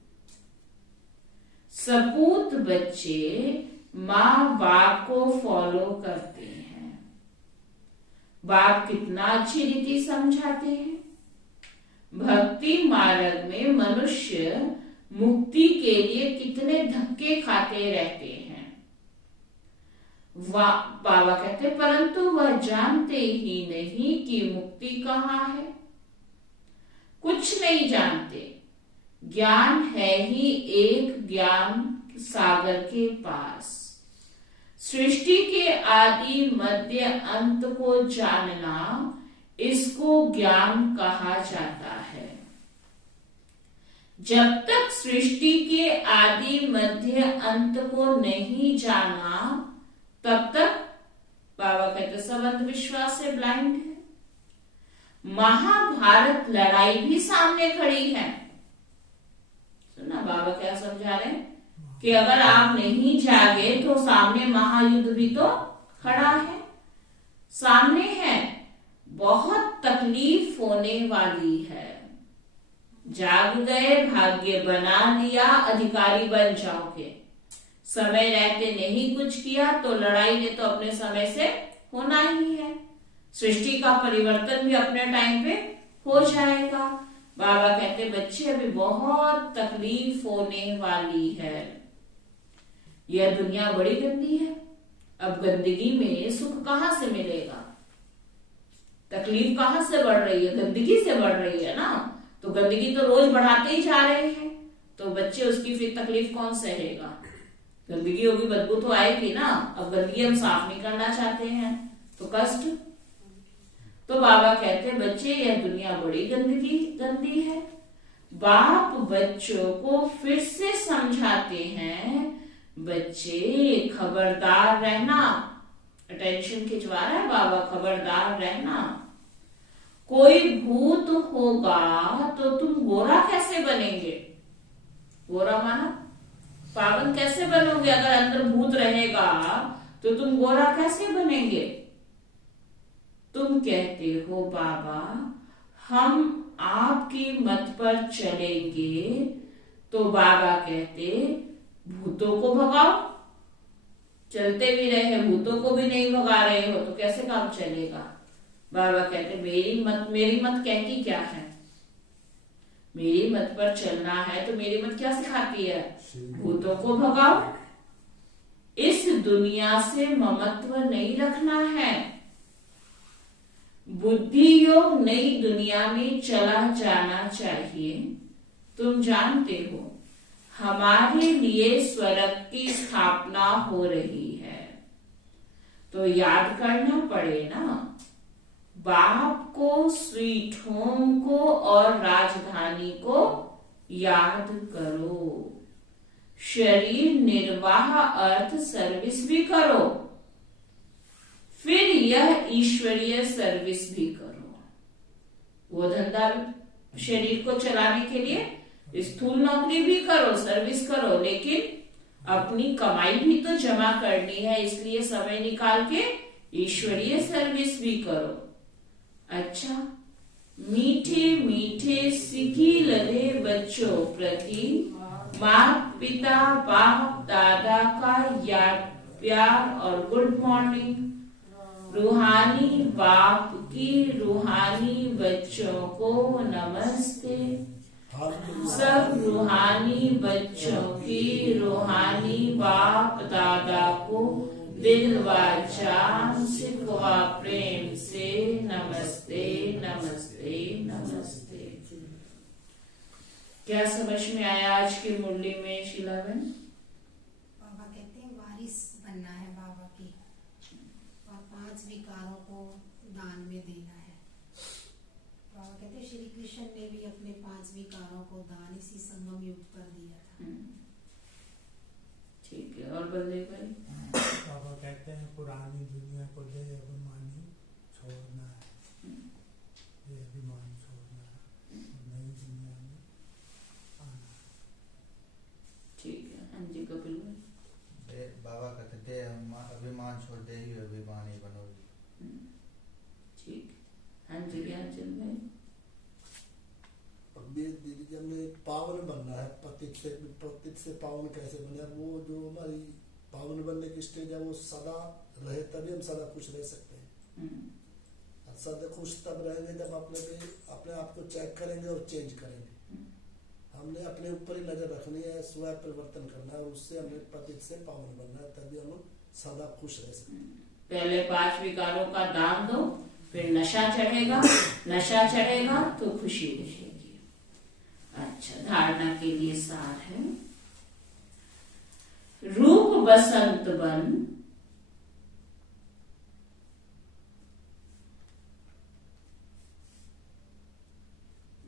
सपूत बच्चे माँ बाप को फॉलो करते हैं। बाप कितना अच्छी रीति समझाते हैं। भक्ति मार्ग में मनुष्य मुक्ति के लिए कितने धक्के खाते रहते हैं। बाबा कहते परंतु वह जानते ही नहीं कि मुक्ति कहाँ है। कुछ नहीं जानते। ज्ञान है ही एक ज्ञान सागर के पास। सृष्टि के आदि मध्य अंत को जानना, इसको ज्ञान कहा जाता है। जब तक सृष्टि के आदि मध्य अंत को नहीं जाना, तब तक बाबा कहते सब अंधविश्वास से ब्लाइंड है। महाभारत लड़ाई भी सामने खड़ी है। सुना बाबा क्या समझा रहे हैं कि अगर आप नहीं जागे तो सामने महायुद्ध भी तो खड़ा है, सामने है, बहुत तकलीफ होने वाली है। जाग गए, भाग्य बना लिया, अधिकारी बन जाओगे। समय रहते नहीं कुछ किया तो लड़ाई ने तो अपने समय से होना ही है। सृष्टि का परिवर्तन भी अपने टाइम पे हो जाएगा। बाबा कहते बच्चे अभी बहुत तकलीफ होने वाली है। यह दुनिया बड़ी गंदी है। अब गंदगी में सुख कहां से मिलेगा? तकलीफ कहां से बढ़ रही है? गंदगी से बढ़ रही है ना। तो गंदगी तो रोज बढ़ाते ही जा रहे हैं, तो बच्चे उसकी फिर तकलीफ कौन सहेगा? गंदगी होगी, बदबू तो आएगी ना। अब गंदगी हम साफ नहीं करना चाहते हैं तो कष्ट। तो बाबा कहते बच्चे यह दुनिया बड़ी गंदी है। बाप बच्चों को फिर से समझाते हैं, बच्चे खबरदार रहना। अटेंशन खिंचवा रहा है बाबा, खबरदार रहना। कोई भूत होगा तो तुम गोरा कैसे बनेंगे? गोरा माना पावन कैसे बनोगे? अगर अंदर भूत रहेगा तो तुम गोरा कैसे बनेंगे? तुम कहते हो बाबा हम आपकी मत पर चलेंगे, तो बाबा कहते भूतों को भगाओ। चलते भी रहे भूतों को भी नहीं भगा रहे हो तो कैसे काम चलेगा? बाबा कहते मेरी मत कहती क्या है? मेरी मत पर चलना है तो मेरी मत क्या सिखाती है? भूतों को भगाओ। इस दुनिया से ममत्व नहीं रखना है। बुद्धि योग नई दुनिया में चला जाना चाहिए। तुम जानते हो हमारे लिए स्वर्ग की स्थापना हो रही है, तो याद करना पड़े ना। बाप को, स्वीट होम को और राजधानी को याद करो। शरीर निर्वाह अर्थ सर्विस भी करो, फिर यह ईश्वरीय सर्विस भी करो। वो धंधा शरीर को चलाने के लिए स्थूल नौकरी भी करो, सर्विस करो, लेकिन अपनी कमाई भी तो जमा करनी है, इसलिए समय निकाल के ईश्वरीय सर्विस भी करो। अच्छा, मीठे मीठे सिकी लगे बच्चों प्रति माता पिता बाप दादा का याद प्यार और गुड मॉर्निंग। रूहानी बाप की रूहानी बच्चों को नमस्ते। सब रूहानी बच्चों की रूहानी बाप दादा को दिल व जान सिवा प्रेम से नमस्ते नमस्ते नमस्ते। क्या समझ में आया आज की मुरली में शीलाबेन? बाबा कहते हैं वारिस बनना है बाबा की, और 5 विकारों को दान में देना है। बाबा कहते हैं श्री कृष्ण ने भी अपने 5 विकारों को दान इसी संगम युग पर दिया था। ठीक है, और बलदेव भाई? बाबा कहते हैं पुरानी दुनिया को दे अभिमानी छोड़ना है, ये अभिमान छोड़ना है, नई दुनिया में आना है। ठीक है, हाँ जी कपिल भाई? बाबा कहते थे हम अभिमान छोड़ दे ही अभिमानी बनोगी। ठीक, हाँ जी ज्ञानचंद भाई? दीदी हमें पावन बनना है। पतित से पावन कैसे बने? वो जो हमारी पावन बनने की स्टेज है वो सदा रहे, तभी हम सदा खुश रह सकते हैं। सदा खुश तब रहेंगे जब अपने आप को चेक करेंगे और चेंज करेंगे। हमने अपने ऊपर ही नजर रखनी है, स्वयं परिवर्तन करना है और उससे हमें पतित से पावन बनना है, तभी हम सदा खुश रह सकते हैं। पहले 5 विकारों का दान दो, फिर नशा चढ़ेगा, नशा चढ़ेगा तो खुशी रहेगी। अच्छा, धारणा के लिए सार है, रूप बसंत बन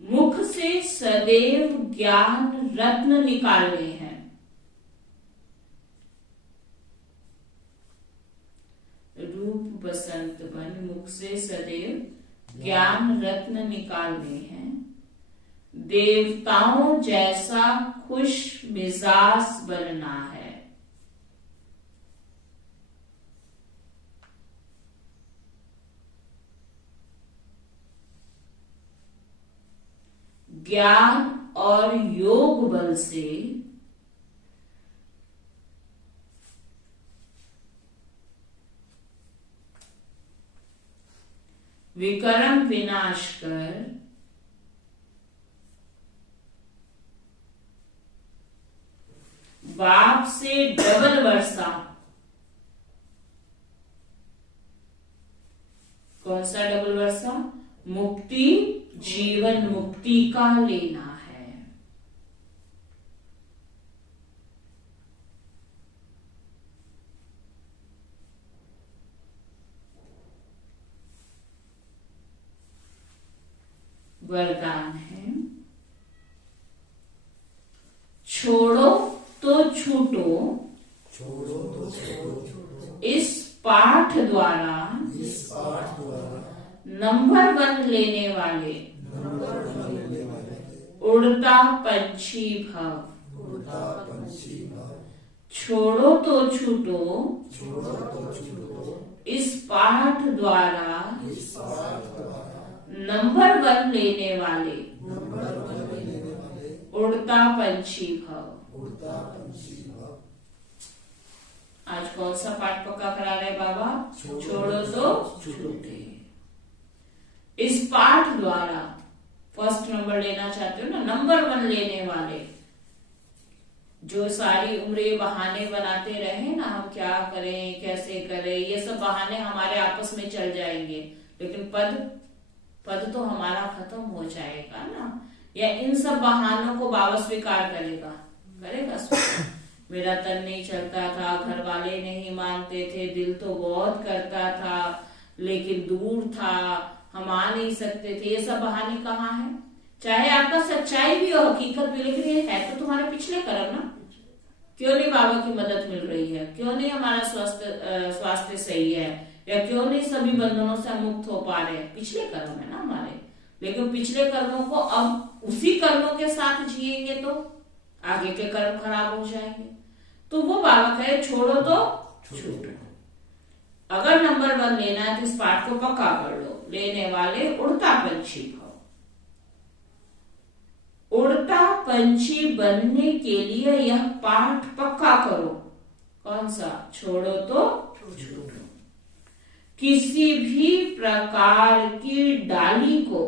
मुख से सदैव ज्ञान रत्न निकालने हैं। रूप बसंत बन मुख से सदैव ज्ञान रत्न निकालने हैं। देवताओं जैसा खुश मिजाज बनना है। ज्ञान और योग बल से विकर्म विनाश कर बाप से डबल वर्षा। कौन सा डबल वर्षा? मुक्ति, जीवन मुक्ति का लेना है। छूटो छोड़ो तो छोड़ो, इस पाठ द्वारा इस पाठ द्वारा नंबर 1 लेने वाले नंबर 1 लेने वाले उड़ता पंछी भव। उड़ता पंछी भाव, छोड़ो तो छूटो छोड़ो तो छूटो, इस पाठ द्वारा इस पाठ द्वारा नंबर 1 लेने वाले नंबर 1 लेने वाले उड़ता पंछी भव। उड़ता पंछी भाव। आज कौन सा पाठ पक्का करा रहे बाबा? छोड़ो छोड़ो तो छूटे। इस पाठ द्वारा फर्स्ट नंबर लेना चाहते हो ना, नंबर 1 लेने वाले, जो सारी उम्र ये बहाने बनाते रहे ना, हम क्या करें कैसे करें, ये सब बहाने हमारे आपस में चल जाएंगे, लेकिन पद तो हमारा खत्म हो जाएगा ना। या इन सब बहानों को बाबा स्वीकार करेगा? मेरा तन नहीं चलता था, घर वाले नहीं मानते थे, दिल तो बहुत करता था लेकिन दूर था, हम आ नहीं सकते थे, ये सब बहाने कहाँ हैं? चाहे आपका सच्चाई भी हो, हकीकत भी, लेकिन ये है तो तुम्हारे पिछले कर्म ना। क्यों नहीं बाबा की मदद मिल रही है? क्यों नहीं हमारा स्वास्थ्य सही है? या क्यों नहीं सभी बंधनों से हम मुक्त हो पा रहे हैं? पिछले कर्म है ना हमारे। लेकिन पिछले कर्मों को अब उसी कर्मों के साथ जिएंगे तो आगे के कर्म खराब हो जाएंगे। तो वो बाबा कहे छोड़ो तो छूटो। अगर नंबर 1 लेना है तो इस पाठ को पक्का कर लो। लेने वाले उड़ता पंछी भव। उड़ता पंछी बनने के लिए यह पाठ पक्का करो। कौन सा? छोड़ो तो छूटो। किसी भी प्रकार की डाली को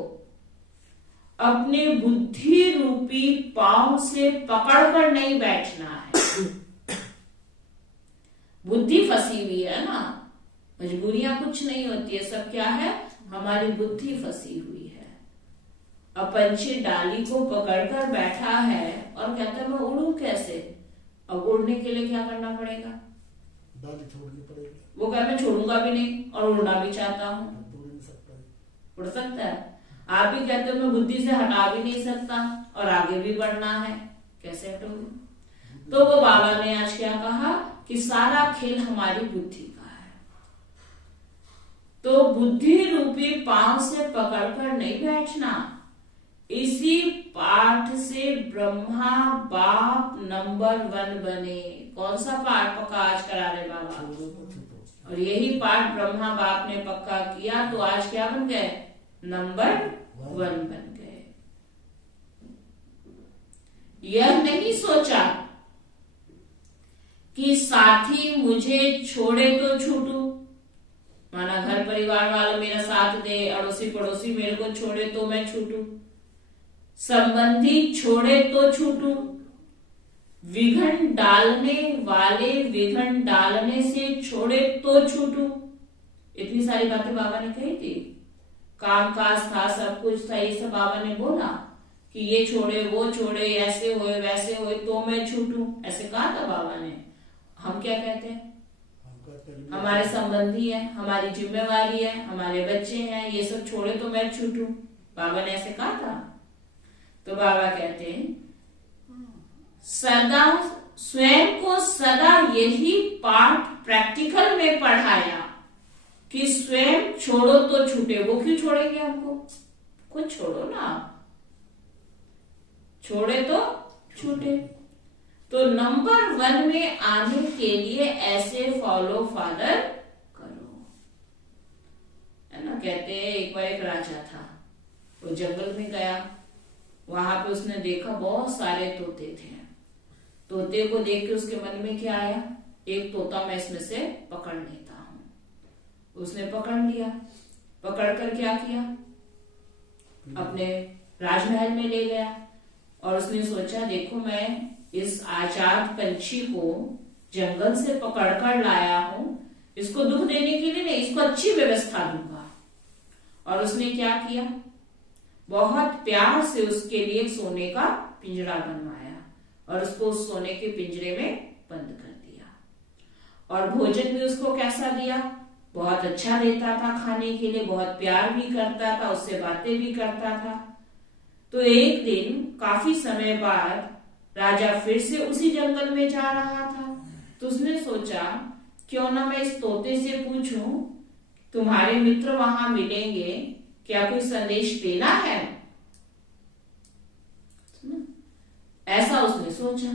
अपने बुद्धि रूपी पांव से पकड़कर नहीं बैठना है। बुद्धि फंसी हुई है ना, मजबूरियां कुछ नहीं होती है, सब क्या है? हमारी बुद्धि फंसी हुई है। अब पंछी डाली को पकड़कर बैठा है और कहता है मैं उड़ूं कैसे? अब उड़ने के लिए क्या करना पड़ेगा? डाली छोड़नी पड़ेगी। वो कहे मैं छोड़ूंगा भी नहीं और उड़ना भी चाहता हूँ। उड़ नहीं सकता है। उड़ सकता है? आप भी कहते हो मैं बुद्धि से हटा भी नहीं सकता और आगे भी बढ़ना है, कैसे हटोगे? तो वो बाबा ने आज क्या कहा कि सारा खेल हमारी बुद्धि का है। तो बुद्धि रूपी पांव से पकड़कर नहीं बैठना। इसी पाठ से ब्रह्मा बाप नंबर 1 बने। कौन सा पाठ पक्का आज करा रहे बाबा? छोड़ो तो छूटो। और यही पाठ ब्रह्मा बाप ने पक्का किया तो आज क्या बन गए? नंबर 1 बन गए। यह नहीं सोचा कि साथी मुझे छोड़े तो छूटू। माना घर परिवार वाले मेरा साथ दे, अड़ोसी पड़ोसी मेरे को छोड़े तो मैं छूटू, संबंधी छोड़े तो छूटू, विघन डालने वाले विघन डालने से छोड़े तो छूटू। इतनी सारी बातें बाबा ने कही थी। काम काज था, सब कुछ था, ये सब बाबा ने बोला कि ये छोड़े वो छोड़े, ऐसे होए वैसे होए तो मैं छूटू, ऐसे कहा था बाबा ने। हम क्या कहते हैं? हमारे संबंधी है, हमारी जिम्मेवारी है, हमारे बच्चे हैं, ये सब छोड़े तो मैं छूटू। बाबा ने ऐसे कहा था। तो बाबा कहते हैं सदा स्वयं को सदा यही पाठ प्रैक्टिकल में पढ़ाया कि स्वयं छोड़ो तो छूटे। वो क्यों छोड़ेंगे हमको? कुछ छोड़ो ना, छोड़े तो छूटे। तो नंबर 1 में आने के लिए ऐसे फॉलो फादर करो, है ना। कहते हैं एक बार एक राजा था, वो जंगल में गया, वहां पे उसने देखा बहुत सारे तोते थे। तोते को देख के उसके मन में क्या आया? एक तोता मैं इसमें से पकड़ लेता हूं। उसने पकड़ लिया, पकड़कर क्या किया? अपने राजमहल में ले गया और उसने सोचा देखो मैं इस आजाद पंछी को जंगल से पकड़कर लाया हूं, इसको दुख देने के लिए नहीं, इसको अच्छी व्यवस्था दूंगा। और उसने क्या किया? बहुत प्यार से उसके लिए सोने का पिंजरा बनवाया और उसको उस सोने के पिंजरे में बंद कर दिया। और भोजन भी उसको कैसा दिया? बहुत अच्छा देता था खाने के लिए, बहुत प्यार भी करता था, उससे बातें भी करता था। तो एक दिन काफी समय बाद राजा फिर से उसी जंगल में जा रहा था, तो उसने सोचा क्यों ना मैं इस तोते से पूछूं, तुम्हारे मित्र वहां मिलेंगे, क्या कोई संदेश देना है? ऐसा उसने सोचा।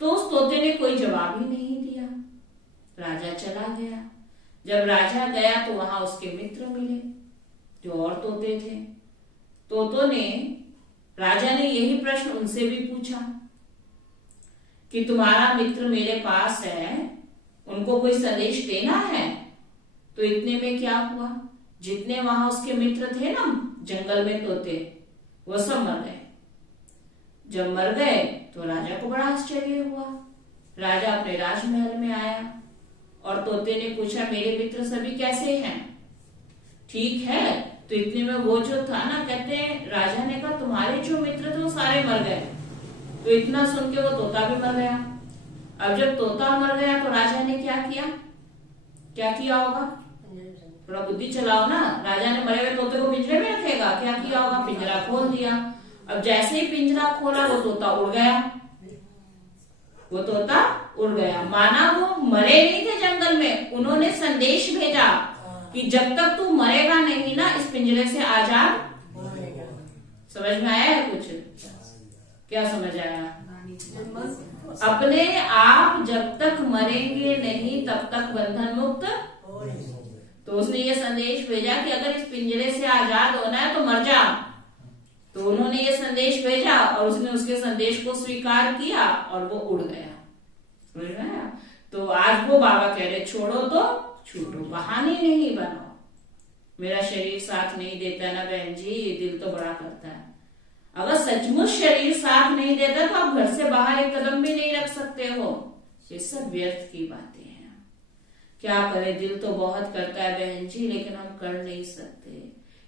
तो उस तोते ने कोई जवाब ही नहीं दिया। राजा चला गया। जब राजा गया तो वहां उसके मित्र मिले जो और तोते थे। तोतों ने, राजा ने यही प्रश्न उनसे भी पूछा कि तुम्हारा मित्र मेरे पास है, उनको कोई संदेश देना है। तो इतने में क्या हुआ, जितने वहां उसके मित्र थे ना जंगल में तोते, वो सब मर गए। जब मर गए तो राजा को बड़ा आश्चर्य हुआ। राजा अपने राजमहल में आया और तोते ने पूछा, मेरे मित्र सभी कैसे हैं, ठीक है? तो इतने में वो जो था ना, कहते हैं राजा ने कहा तुम्हारे जो मित्र थे वो सारे मर गए। तो इतना सुन के वो तोता भी मर गया। अब जब तोता मर गया तो राजा ने क्या किया? क्या किया होगा? थोड़ा बुद्धि चलाओ ना। राजा ने मरे हुए तोते को पिंजरे में रखेगा? क्या किया होगा? पिंजरा खोल दिया। अब जैसे ही पिंजरा खोला वो तोता उड़ गया। वो तोता उड़ गया। माना वो मरे नहीं थे जंगल में, उन्होंने संदेश भेजा कि जब तक तू मरेगा नहीं ना इस पिंजरे से आजाद। समझ में आया है कुछ? क्या समझ आया? अपने आप जब तक मरेंगे नहीं तब तक बंधन मुक्त। तो उसने ये संदेश भेजा कि अगर इस पिंजरे से आजाद होना है तो मर जा। तो उन्होंने ये संदेश भेजा और उसने उसके संदेश को स्वीकार किया और वो उड़ गया। समझ में आया? तो आज वो बाबा कह रहे छोड़ो तो छूटो, बहाने नहीं बनाओ। मेरा शरीर साथ नहीं देता ना बहन जी, ये दिल तो बड़ा करता है। अगर सचमुच शरीर साथ नहीं देता तो आप घर से बाहर एक कदम भी नहीं रख सकते हो। ये सब व्यर्थ की बातें हैं। क्या करें, दिल तो बहुत करता है बहन जी, लेकिन हम कर नहीं सकते।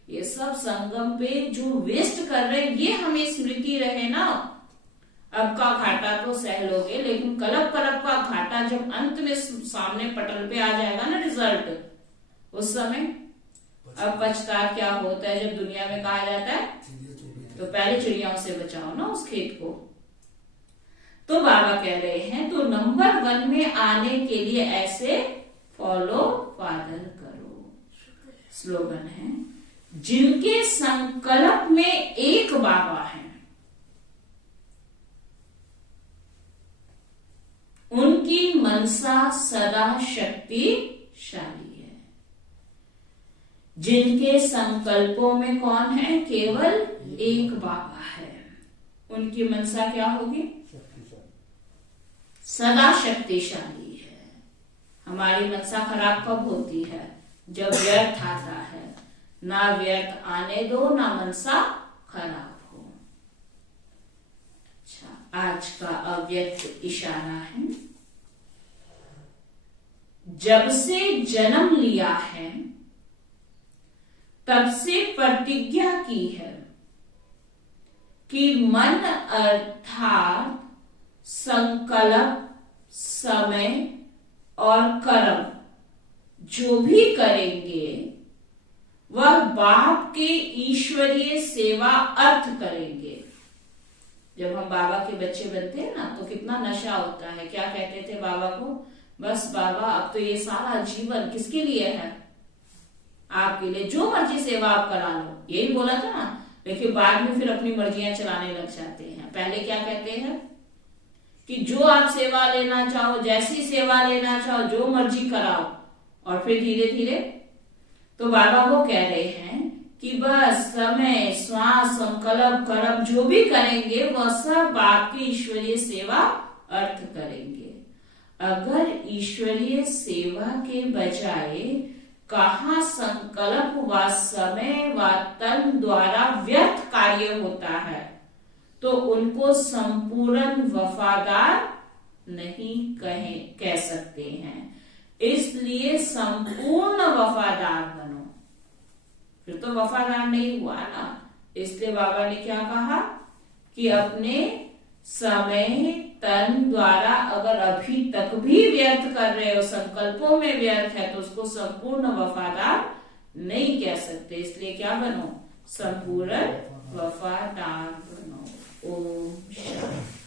ये सब संगम पे जो वेस्ट कर रहे हैं, ये हमें स्मृति रहे ना। अब का घाटा तो सह लोगे, लेकिन कलब कलब का घाटा जब अंत में सामने पटल पे आ जाएगा ना रिजल्ट, उस समय अब पछता क्या होता है। जब दुनिया में कहा जाता है तो पहले चिड़ियाओं से बचाओ ना उस खेत को। तो बाबा कह रहे हैं तो नंबर 1 में आने के लिए ऐसे फॉलो फादर करो। स्लोगन है, जिनके संकल्प में एक बाबा है उनकी मनसा सदा शक्तिशाली है। जिनके संकल्पों में कौन है? केवल एक बाबा है, उनकी मनसा क्या होगी? सदा शक्तिशाली है। हमारी मनसा खराब कब होती है? जब व्यर्थ आता है। ना व्यर्थ आने दो, ना मनसा खराब हो। अच्छा, आज का अव्यक्त इशारा है, जब से जन्म लिया है तब से प्रतिज्ञा की है कि मन अर्थात संकल्प, समय और कर्म जो भी करेंगे वह बाप के ईश्वरीय सेवा अर्थ करेंगे। जब हम बाबा के बच्चे बनते हैं ना तो कितना नशा होता है। क्या कहते थे बाबा को? बस बाबा अब तो ये सारा जीवन किसके लिए है? आपके लिए, जो मर्जी सेवा आप करा लो, यही बोला था ना। लेकिन बाद में फिर अपनी मर्जियां चलाने लग जाते हैं। पहले क्या कहते हैं कि जो आप सेवा लेना चाहो, जैसी सेवा लेना चाहो, जो मर्जी कराओ, और फिर धीरे धीरे तो बाबा वो कह रहे हैं कि बस समय, श्वास, संकल्प, कर्म जो भी करेंगे वह सब आपकी ईश्वरीय सेवा अर्थ करेंगे। अगर ईश्वरीय सेवा के बजाय कहाँ संकल्प व समय व तन द्वारा व्यर्थ कार्य होता है तो उनको संपूर्ण वफादार नहीं कह सकते हैं। इसलिए संपूर्ण वफादार बनो। फिर तो वफादार नहीं हुआ ना। इसलिए बाबा ने क्या कहा कि अपने समय, तन द्वारा अगर अभी तक भी व्यर्थ कर रहे हो, संकल्पों में व्यर्थ है, तो उसको संपूर्ण वफादार नहीं कह सकते। इसलिए क्या बनो? संपूर्ण वफादार बनो। ओम शांति।